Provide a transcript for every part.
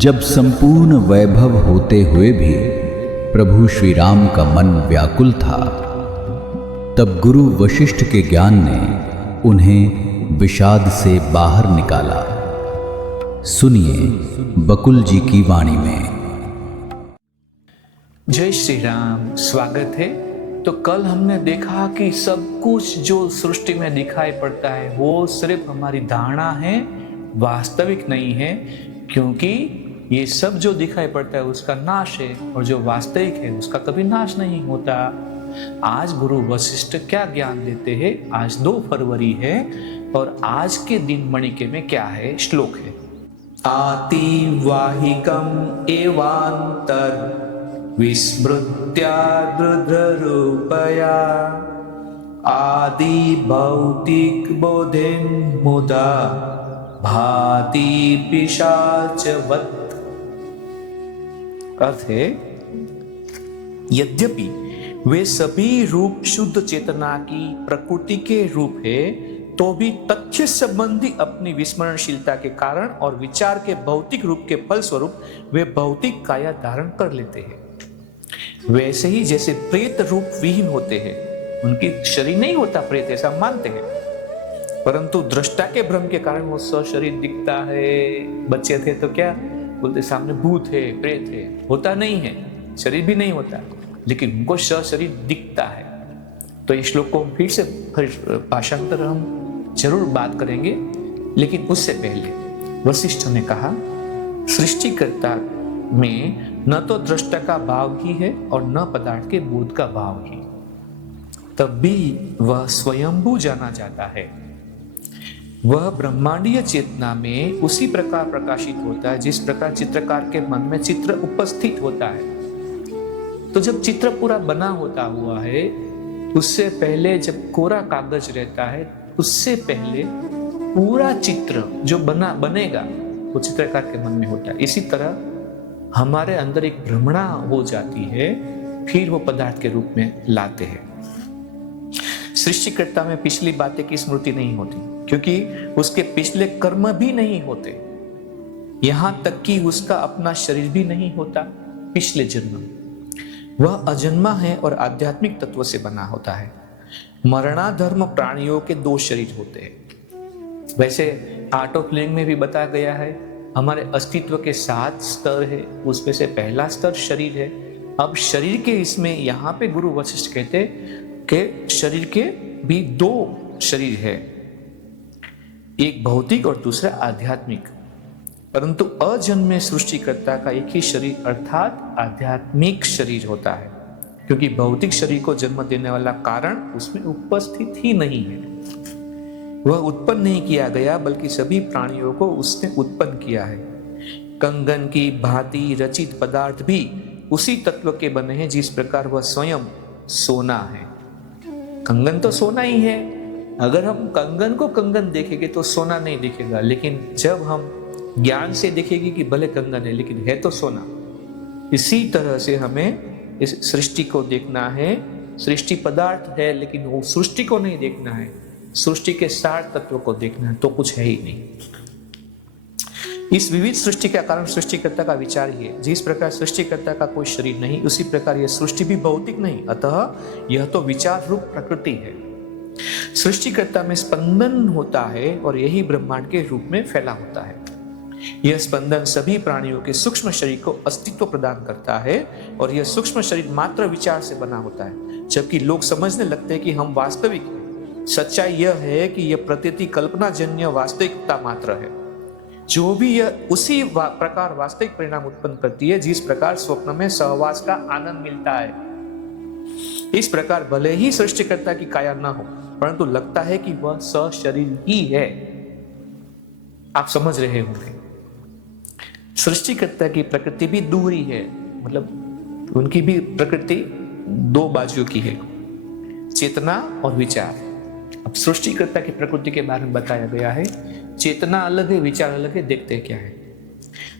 जब संपूर्ण वैभव होते हुए भी प्रभु श्री राम का मन व्याकुल था, तब गुरु वशिष्ठ के ज्ञान ने उन्हें विषाद से बाहर निकाला। सुनिए बकुल जी की वाणी में। जय श्री राम। स्वागत है। तो कल हमने देखा कि सब कुछ जो सृष्टि में दिखाई पड़ता है वो सिर्फ हमारी धारणा है, वास्तविक नहीं है, क्योंकि ये सब जो दिखाई पड़ता है उसका नाश है और जो वास्तविक है उसका कभी नाश नहीं होता। आज गुरु वशिष्ठ क्या ज्ञान देते हैं? आज 2 फरवरी है और आज के दिन मणिके में क्या है? श्लोक है, आतिवाहिकम एवांतर विस्मृत्या दृढरूपया आदि भौतिक बोधेन मुदा भाति पिशाचवत्। अर्थ है, यद्यपि वे सभी रूप शुद्ध चेतना की प्रकृति के रूप है, तो भी तथ्य संबंधी अपनी विस्मरणशीलता के कारण और विचार के भौतिक रूप के फलस्वरूप वे भौतिक काया धारण कर लेते हैं। वैसे ही जैसे प्रेत रूप विहीन होते हैं, उनकी शरीर नहीं होता प्रेत, ऐसा मानते हैं, परंतु दृष्टा के भ्रम के कारण वो सशरीर दिखता है। बच्चे थे तो क्या बोलते, सामने भूत है, प्रेत है, होता नहीं है, शरीर भी नहीं होता, लेकिन उनको सशरीर दिखता है। तो इस श्लोक को फिर से भाषांतर हम जरूर बात करेंगे, लेकिन उससे पहले वशिष्ठ ने कहा, सृष्टिकर्ता में न तो दृष्टा का भाव ही है और न पदार्थ के बोध का भाव ही, तब भी वह स्वयंभू जाना जाता है। वह ब्रह्मांडीय चेतना में उसी प्रकार प्रकाशित होता है जिस प्रकार चित्रकार के मन में चित्र उपस्थित होता है। तो जब चित्र पूरा बना होता हुआ है, उससे पहले जब कोरा कागज रहता है, उससे पहले पूरा चित्र जो बनेगा वो चित्रकार के मन में होता है। इसी तरह हमारे अंदर एक भ्रमणा हो जाती है, फिर वो पदार्थ के रूप में लाते हैं। सृष्टिकर्ता में पिछली बातें की स्मृति नहीं होती, क्योंकि उसके पिछले कर्म भी नहीं होते, यहां तक कि उसका अपना शरीर भी नहीं होता पिछले जन्म। वह अजन्मा है और आध्यात्मिक तत्व से बना होता है। मरणाधर्म प्राणियों के 2 शरीर होते हैं। वैसे आर्ट ऑफ लिविंग में भी बताया गया है, हमारे अस्तित्व के 7 स्तर है, उसमें से पहला स्तर शरीर है। अब शरीर के इसमें यहाँ पे गुरु वशिष्ठ कहते कि शरीर के भी 2 शरीर है, एक भौतिक और दूसरा आध्यात्मिक। परंतु अजन्मे सृष्टिकर्ता का एक ही शरीर अर्थात आध्यात्मिक शरीर होता है, क्योंकि भौतिक शरीर को जन्म देने वाला कारण उसमें उपस्थित ही नहीं है। वह उत्पन्न नहीं किया गया, बल्कि सभी प्राणियों को उसने उत्पन्न किया है। कंगन की भांति रचित पदार्थ भी उसी तत्व के बने हैं जिस प्रकार वह स्वयं सोना है। कंगन तो सोना ही है। अगर हम कंगन को कंगन देखेंगे तो सोना नहीं दिखेगा, लेकिन जब हम ज्ञान से देखेंगे कि भले कंगन है लेकिन है तो सोना। इसी तरह से हमें इस सृष्टि को देखना है। सृष्टि पदार्थ है, लेकिन वो सृष्टि को नहीं देखना है, सृष्टि के सार तत्व को देखना है, तो कुछ है ही नहीं। इस विविध सृष्टि का कारण सृष्टिकर्ता का विचार ही है। जिस प्रकार सृष्टिकर्ता का कोई शरीर नहीं, उसी प्रकार यह सृष्टि भी भौतिक नहीं, अतः यह तो विचार रूप प्रकृति है। सृष्टिकर्ता में स्पंदन होता है और यही ब्रह्मांड के रूप में फैला होता है। यह स्पंदन सभी प्राणियों के सूक्ष्म शरीर को अस्तित्व प्रदान करता है और यह सूक्ष्म शरीर मात्र विचार से बना होता है, जबकि लोग समझने लगते हैं कि हम वास्तविक हैं। सच्चाई यह है कि यह प्रतीति कल्पनाजन्य वास्तविकता मात्र है, जो भी यह उसी प्रकार वास्तविक परिणाम उत्पन्न करती है जिस प्रकार स्वप्न में सहवास का आनंद मिलता है। इस प्रकार भले ही सृष्टिकर्ता की काया न हो, परंतु लगता है कि वह सशरीर ही है। आप समझ रहे होंगे, सृष्टिकर्ता की प्रकृति भी दूरी है, मतलब उनकी भी प्रकृति 2 बाजुओं की है, चेतना और विचार। अब सृष्टिकर्ता की प्रकृति के बारे में बताया गया है, चेतना अलग है, विचार अलग है। देखते हैं क्या है।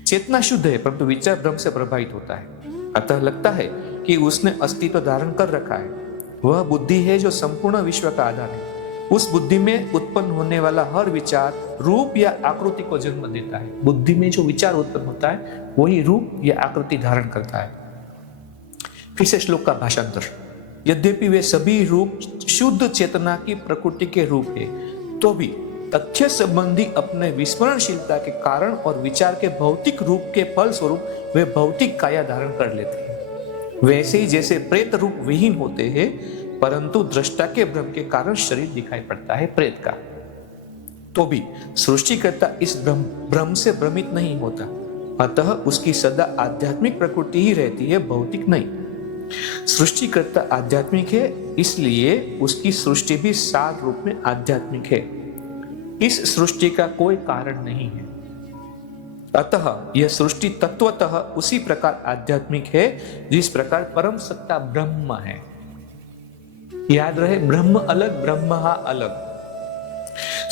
चेतना शुद्ध है, परंतु विचार भ्रम से प्रभावित होता है, अतः लगता है कि उसने अस्तित्व धारण कर रखा है। वह बुद्धि है जो संपूर्ण विश्व का आधार है, उस बुद्धि में उत्पन्न होने वाला हर विचार रूप या आकृति को जन्म देता है। बुद्धि में जो विचार उत्पन्न होता है वही रूप या आकृति धारण करता है। फिर से श्लोक का भाषांतर। यद्यपि वे सभी रूप शुद्ध चेतना की प्रकृति के रूप है, तो भी तथ्य संबंधी अपने विस्मरणशीलता के कारण और विचार के भौतिक रूप के फल स्वरूप वे भौतिक काया धारण कर लेते हैं। वैसे ही जैसे प्रेत रूप विहीन होते हैं, परंतु दृष्टा के भ्रम के कारण शरीर दिखाई पड़ता है प्रेत का, तो भी सृष्टिकर्ता इस भ्रम से भ्रमित नहीं होता। अतः उसकी सदा आध्यात्मिक प्रकृति ही रहती है, भौतिक नहीं। सृष्टिकर्ता आध्यात्मिक है, इसलिए उसकी सृष्टि भी सार रूप में आध्यात्मिक है। इस सृष्टि का कोई कारण नहीं है, अतः यह सृष्टि तत्वतः उसी प्रकार आध्यात्मिक है जिस प्रकार परम सत्ता ब्रह्म है। याद रहे, ब्रह्म अलग, ब्रह्म अलग।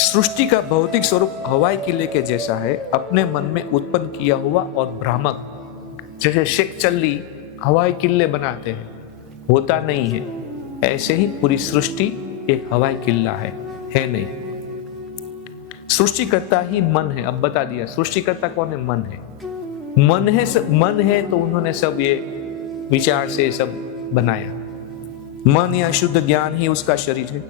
सृष्टि का भौतिक स्वरूप हवाई किले के जैसा है, अपने मन में उत्पन्न किया हुआ और भ्रामक। जैसे शेख चल्ली हवाई किले बनाते हैं, होता नहीं है, ऐसे ही पूरी सृष्टि एक हवाई किला है नहीं। सृष्टिकर्ता ही मन है। अब बता दिया सृष्टिकर्ता कौन है, मन है। मन है तो उन्होंने सब ये विचार से सब बनाया। मन या शुद्ध ज्ञान ही उसका शरीर है।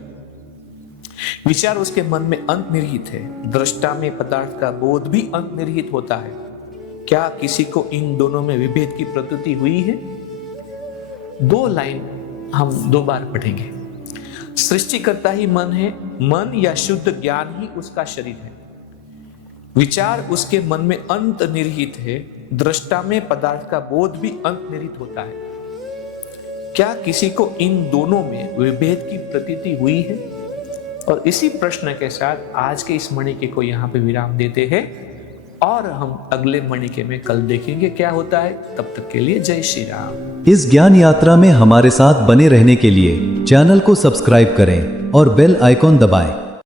विचार उसके मन में अंतर्निहित है। दृष्टा में पदार्थ का बोध भी अंतर्निहित होता है। क्या किसी को इन दोनों में विभेद की प्रतीति हुई है? 2 लाइन हम 2 बार पढ़ेंगे। सृष्टिकर्ता ही मन है, मन या शुद्ध ज्ञान ही उसका शरीर है। विचार उसके मन में अंतर्निहित है। दृष्टा में पदार्थ का बोध भी अंतर्निहित होता है। क्या किसी को इन दोनों में विभेद की प्रतीति हुई है? और इसी प्रश्न के साथ आज के इस मणिके को यहाँ पे विराम देते हैं और हम अगले मणिके में कल देखेंगे क्या होता है। तब तक के लिए जय श्री राम। इस ज्ञान यात्रा में हमारे साथ बने रहने के लिए चैनल को सब्सक्राइब करें और बेल आइकॉन दबाएं।